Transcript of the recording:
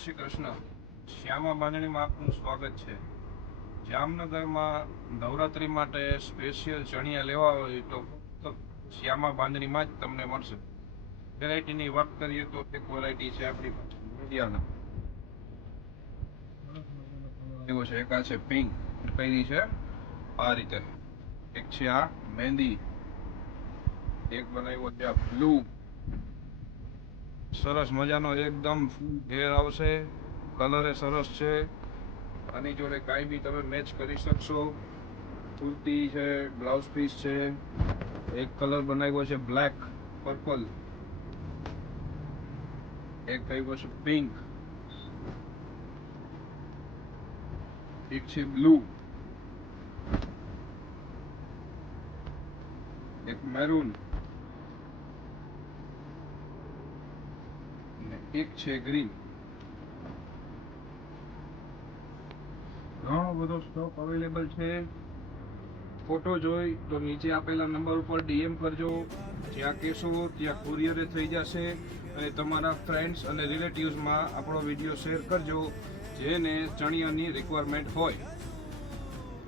શ્રી કૃષ્ણ. શ્યામા બાંધણીમાં આપનું સ્વાગત છે. જામનગરમાં નવરાત્રી માટે સ્પેશિયલ ચણિયા લેવા હોય તો શ્યામા બાંધણીમાં જ તમને મળશે. વેરાયટીની વાત કરીએ તો એક વેરાયટી છે આપણી પાસે મીડિયાના. એવો છે, એક આ છે પિંક કઈ છે આ રીતે, એક છે આ મહેંદી, એક બનાવ્યો છે આ બ્લુ. સરસ મજાનો એકદમ ઘેર આવશે, કલર સરસ છે. આની જોડે કાંઈ બી તમે મેચ કરી શકશો. કુર્તી છે, બ્લાઉઝ પીસ છે. એક કલર બનાવ્યો છે બ્લેક પર્પલ, એક આવ્યો છે પિંક, એક છે બ્લુ, એક મેરૂન, એક છે ગ્રીન. ઘણો બધો સ્ટોક અવેલેબલ છે. ફોટો જોઈ તો નીચે આપેલા નંબર ઉપર ડીએમ કરજો. જ્યાં કહેશો ત્યાં કુરિયરે થઈ જશે. અને તમારા ફ્રેન્ડ્સ અને રિલેટિવ્સમાં આપણો વિડીયો શેર કરજો જેને ચણિયાની રિક્વાયરમેન્ટ હોય.